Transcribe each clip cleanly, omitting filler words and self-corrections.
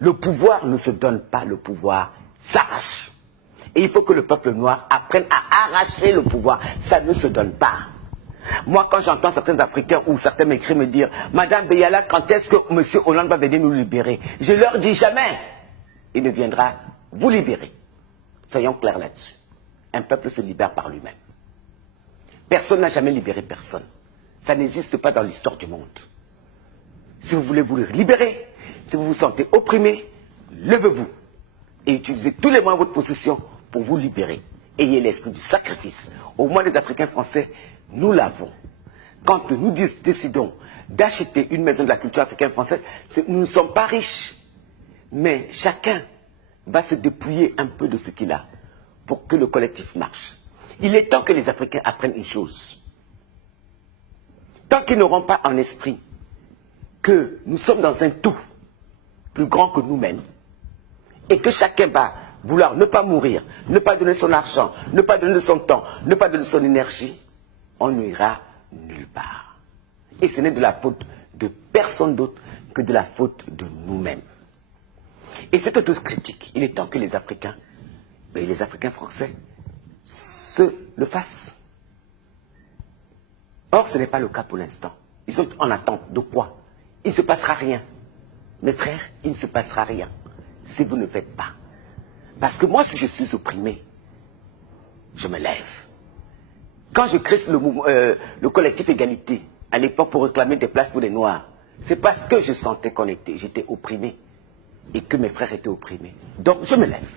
Le pouvoir ne se donne pas, le pouvoir s'arrache. Et il faut que le peuple noir apprenne à arracher le pouvoir. Ça ne se donne pas. Moi, quand j'entends certains Africains ou certains m'écrivent me dire « Madame Beyala, quand est-ce que M. Hollande va venir nous libérer ?» Je leur dis jamais. Il ne viendra vous libérer. Soyons clairs là-dessus. Un peuple se libère par lui-même. Personne n'a jamais libéré personne. Ça n'existe pas dans l'histoire du monde. Si vous voulez vous libérer, si vous vous sentez opprimé, levez-vous et utilisez tous les moyens de votre possession pour vous libérer. Ayez l'esprit du sacrifice. Au moins les Africains français, nous l'avons. Quand nous décidons d'acheter une maison de la culture africaine française, nous ne sommes pas riches. Mais chacun va se dépouiller un peu de ce qu'il a pour que le collectif marche. Il est temps que les Africains apprennent une chose. Tant qu'ils n'auront pas en esprit que nous sommes dans un tout plus grand que nous-mêmes et que chacun va vouloir ne pas mourir, ne pas donner son argent, ne pas donner son temps, ne pas donner son énergie, on n'ira nulle part. Et ce n'est de la faute de personne d'autre que de la faute de nous-mêmes. Et cette autocritique, il est temps que les Africains, et les Africains français, le fassent. Or, ce n'est pas le cas pour l'instant. Ils sont en attente de quoi? Il ne se passera rien. Mes frères, il ne se passera rien si vous ne faites pas. Parce que moi, si je suis opprimé, je me lève. Quand je crée le collectif Égalité, à l'époque pour réclamer des places pour les Noirs, c'est parce que je sentais j'étais opprimé et que mes frères étaient opprimés. Donc, je me lève.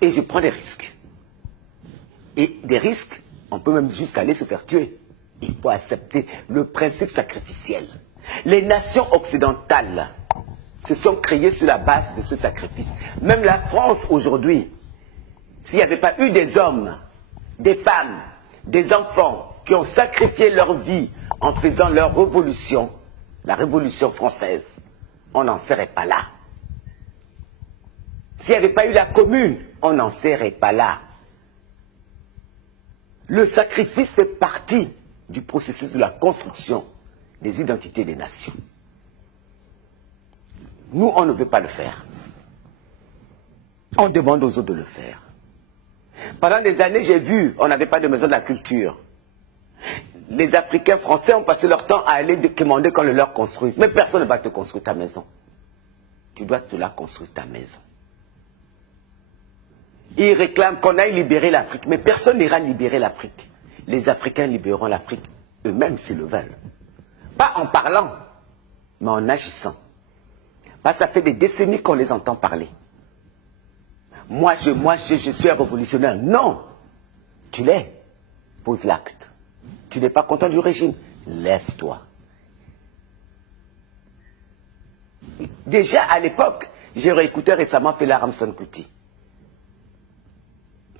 Et je prends des risques. Et des risques, on peut même jusqu'à aller se faire tuer. Il faut accepter le principe sacrificiel. Les nations occidentales se sont créées sur la base de ce sacrifice. Même la France aujourd'hui, s'il n'y avait pas eu des hommes, des femmes, des enfants qui ont sacrifié leur vie en faisant leur révolution, la révolution française, on n'en serait pas là. S'il n'y avait pas eu la commune, on n'en serait pas là. Le sacrifice fait partie du processus de la construction des identités des nations. Nous, on ne veut pas le faire. On demande aux autres de le faire. Pendant des années, j'ai vu, on n'avait pas de maison de la culture. Les Africains français ont passé leur temps à aller demander qu'on le leur construise. Mais personne ne va te construire ta maison. Tu dois te la construire ta maison. Ils réclament qu'on aille libérer l'Afrique, mais personne n'ira libérer l'Afrique. Les Africains libéreront l'Afrique eux-mêmes s'ils le veulent. Pas en parlant, mais en agissant. Parce que ça fait des décennies qu'on les entend parler. Moi, je suis un révolutionnaire. Non, tu l'es. Pose l'acte. Tu n'es pas content du régime. Lève-toi. Déjà à l'époque, j'ai réécouté récemment Fela Ramson Kuti.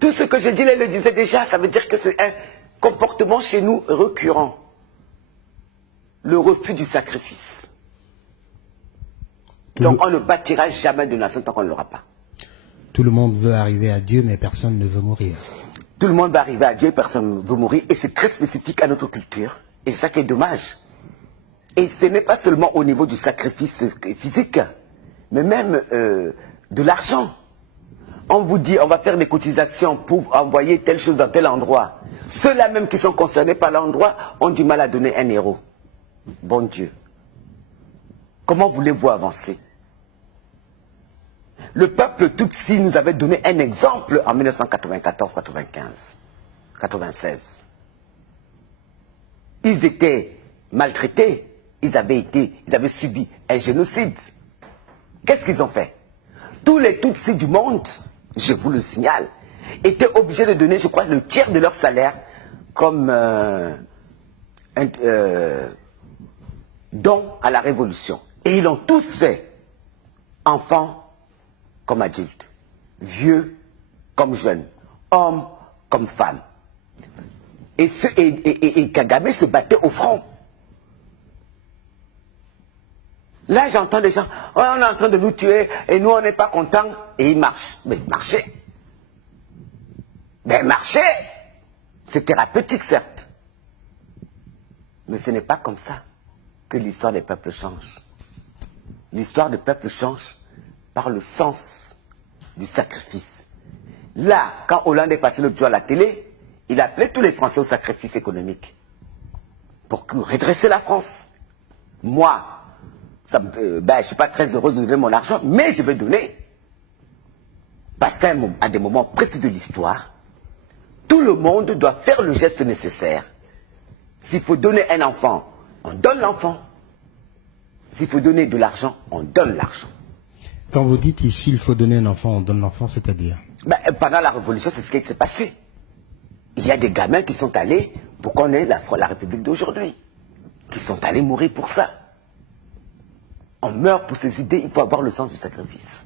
Tout ce que je dis là, il le disait déjà, ça veut dire que c'est un comportement chez nous récurrent. Le refus du sacrifice. Donc on ne bâtira jamais de nation tant qu'on ne l'aura pas. Tout le monde veut arriver à Dieu, mais personne ne veut mourir. Tout le monde va arriver à Dieu, personne ne veut mourir. Et c'est très spécifique à notre culture. Et c'est ça qui est dommage. Et ce n'est pas seulement au niveau du sacrifice physique, mais même de l'argent. On vous dit, on va faire des cotisations pour envoyer telle chose dans tel endroit. Ceux-là même qui sont concernés par l'endroit ont du mal à donner 1 euro. Bon Dieu. Comment voulez-vous avancer? Le peuple Tutsi nous avait donné un exemple en 1994, 95, 96. Ils étaient maltraités, ils avaient subi un génocide. Qu'est-ce qu'ils ont fait? Tous les Tutsis du monde, je vous le signale, étaient obligés de donner, je crois, le tiers de leur salaire comme don à la révolution. Et ils l'ont tous fait, enfants comme adultes, vieux comme jeunes, hommes comme femmes. Et Kagame se battait au front. Là, j'entends des gens, oh, on est en train de nous tuer et nous, on n'est pas contents. Et ils marchent. Mais marcher. Mais marcher, c'est thérapeutique, certes. Mais ce n'est pas comme ça que l'histoire des peuples change. L'histoire du peuple change par le sens du sacrifice. Là, quand Hollande est passé l'autre jour à la télé, il appelait tous les Français au sacrifice économique pour redresser la France. Moi, je ne suis pas très heureuse de donner mon argent, mais je vais donner. Parce qu'à des moments précis de l'histoire, tout le monde doit faire le geste nécessaire. S'il faut donner un enfant, on donne l'enfant. S'il faut donner de l'argent, on donne l'argent. Quand vous dites ici, il faut donner un enfant, on donne l'enfant, c'est-à-dire? Pendant la Révolution, c'est ce qui s'est passé. Il y a des gamins qui sont allés pour qu'on ait la République d'aujourd'hui. Qui sont allés mourir pour ça. On meurt pour ces idées, il faut avoir le sens du sacrifice.